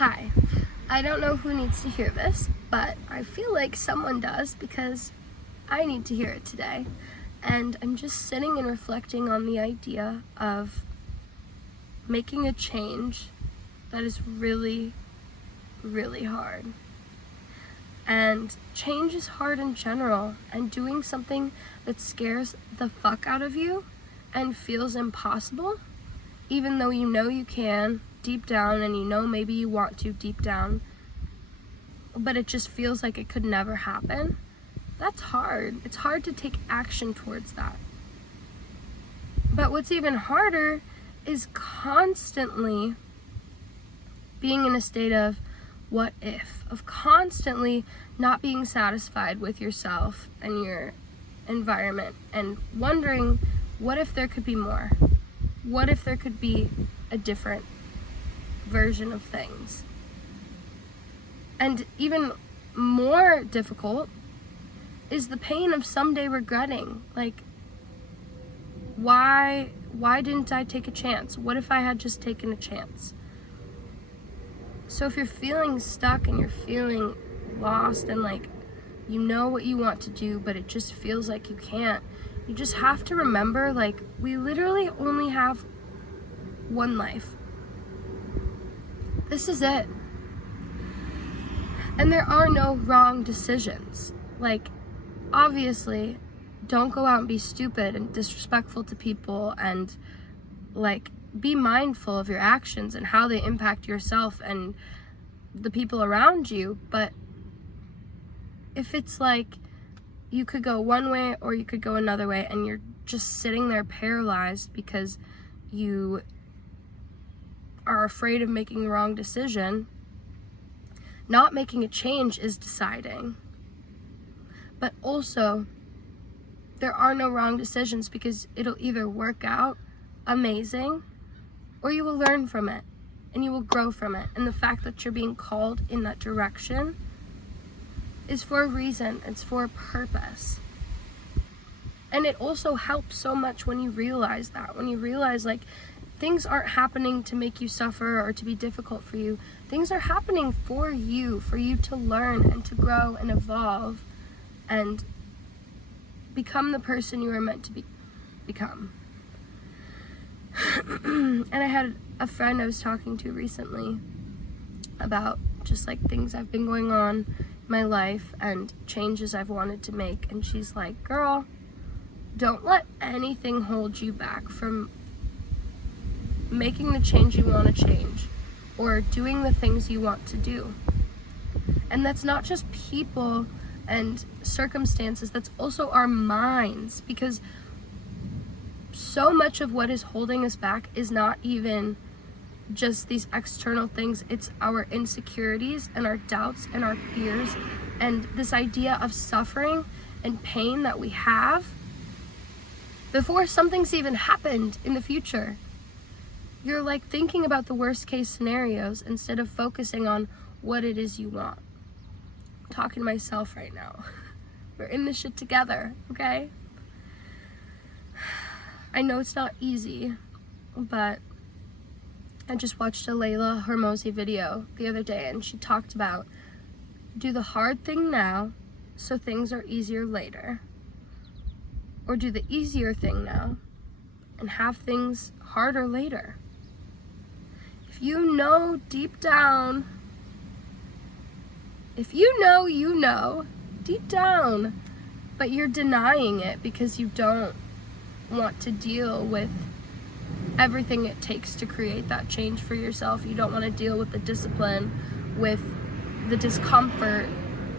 Hi. I don't know who needs to hear this, but I feel like someone does because I need to hear it today. And I'm just sitting and reflecting on the idea of making a change that is really, really hard. And change is hard in general, and doing something that scares the fuck out of you and feels impossible, even though you know you can deep down, and you know maybe you want to deep down, but it just feels like it could never happen. That's hard. It's hard to take action towards that. But what's even harder is constantly being in a state of what if, of constantly not being satisfied with yourself and your environment and wondering, what if there could be more? What if there could be a different version of things? And even more difficult is the pain of someday regretting, like, why didn't I take a chance? What if I had just taken a chance? So if you're feeling stuck and you're feeling lost and like you know what you want to do but it just feels like you can't, you just have to remember, like, we literally only have one life. This is it. And there are no wrong decisions. Like, obviously, don't go out and be stupid and disrespectful to people, and like, be mindful of your actions and how they impact yourself and the people around you. But if it's like you could go one way or you could go another way and you're just sitting there paralyzed because you are afraid of making the wrong decision, not making a change is deciding. But also, there are no wrong decisions, because it'll either work out amazing or you will learn from it and you will grow from it. And the fact that you're being called in that direction is for a reason. It's for a purpose. And it also helps so much when you realize that, when you realize, like, things aren't happening to make you suffer or to be difficult for you. Things are happening for you to learn and to grow and evolve and become the person you are meant to become. And I had a friend I was talking to recently about just like things I've been going on in my life and changes I've wanted to make. And she's like, girl, don't let anything hold you back from making the change you want to change or doing the things you want to do. And that's not just people and circumstances, that's also our minds, because so much of what is holding us back is not even just these external things. It's our insecurities and our doubts and our fears and this idea of suffering and pain that we have before something's even happened in the future. You're like thinking about the worst case scenarios instead of focusing on what it is you want. I'm talking to myself right now. We're in this shit together, okay? I know it's not easy, but I just watched a Layla Hormozi video the other day, and she talked about do the hard thing now so things are easier later, or do the easier thing now and have things harder later. If you know deep down, you know deep down, but you're denying it because you don't want to deal with everything it takes to create that change for yourself. You don't want to deal with the discipline, with the discomfort,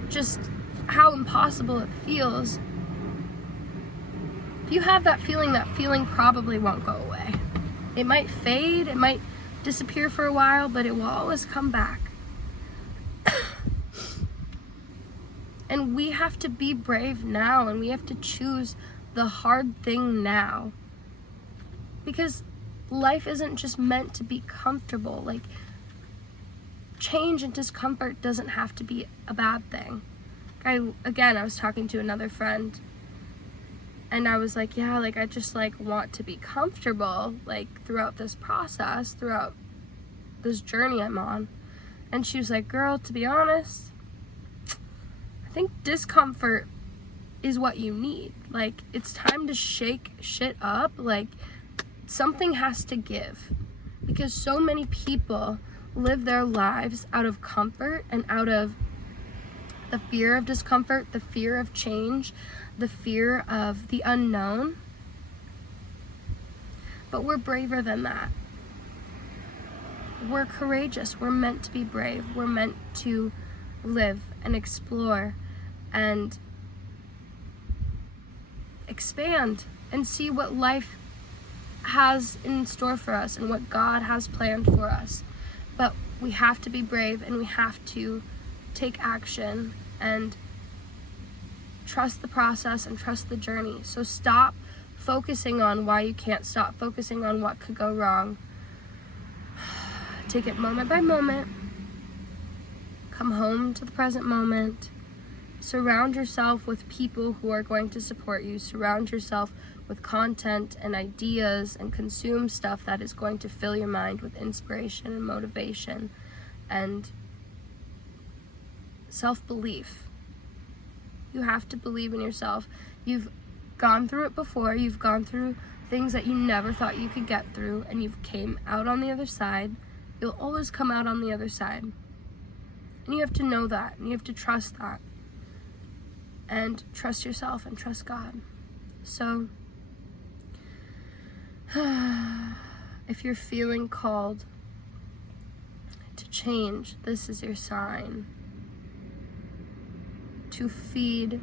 just how impossible it feels. If you have that feeling probably won't go away. It might fade, it might disappear for a while, but it will always come back. And we have to be brave now, and we have to choose the hard thing now. Because life isn't just meant to be comfortable. Like, change and discomfort doesn't have to be a bad thing. I was talking to another friend, and I was like, yeah, like, I just, like, want to be comfortable, like, throughout this process, throughout this journey I'm on. And she was like, girl, to be honest, I think discomfort is what you need. Like, it's time to shake shit up. Like, something has to give, because so many people live their lives out of comfort and out of the fear of discomfort, the fear of change, the fear of the unknown. But we're braver than that. We're courageous. We're meant to be brave. We're meant to live and explore and expand and see what life has in store for us and what God has planned for us. But we have to be brave, and we have to take action and trust the process and trust the journey. So stop focusing on why you can't, stop focusing on what could go wrong. Take it moment by moment. Come home to the present moment. Surround yourself with people who are going to support you. Surround yourself with content and ideas, and consume stuff that is going to fill your mind with inspiration and motivation and self-belief. You have to believe in yourself. You've gone through it before. You've gone through things that you never thought you could get through, and you've came out on the other side. You'll always come out on the other side. And you have to know that, and you have to trust that. And trust yourself and trust God. So, if you're feeling called to change, this is your sign. To feed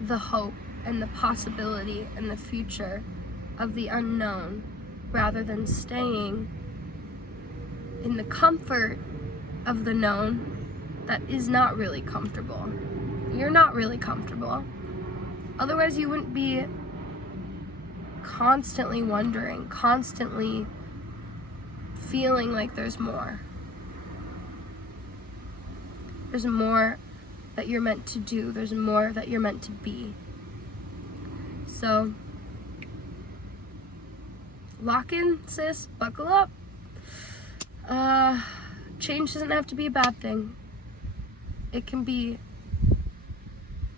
the hope and the possibility and the future of the unknown, rather than staying in the comfort of the known that is not really comfortable. You're not really comfortable. Otherwise, you wouldn't be constantly wondering, constantly feeling like there's more. There's more that you're meant to do. There's more that you're meant to be. So, lock in, sis. Buckle up. Change doesn't have to be a bad thing. It can be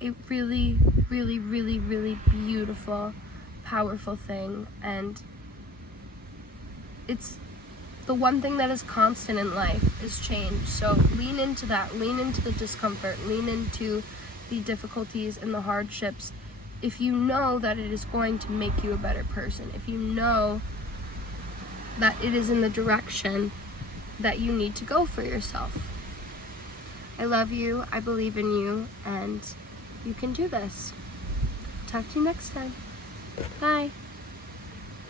a really, really, really, really beautiful, powerful thing. And it's the one thing that is constant in life is change. So lean into that. Lean into the discomfort. Lean into the difficulties and the hardships. If you know that it is going to make you a better person, if you know that it is in the direction that you need to go for yourself. I love you, I believe in you, and you can do this. Talk to you next time. Bye.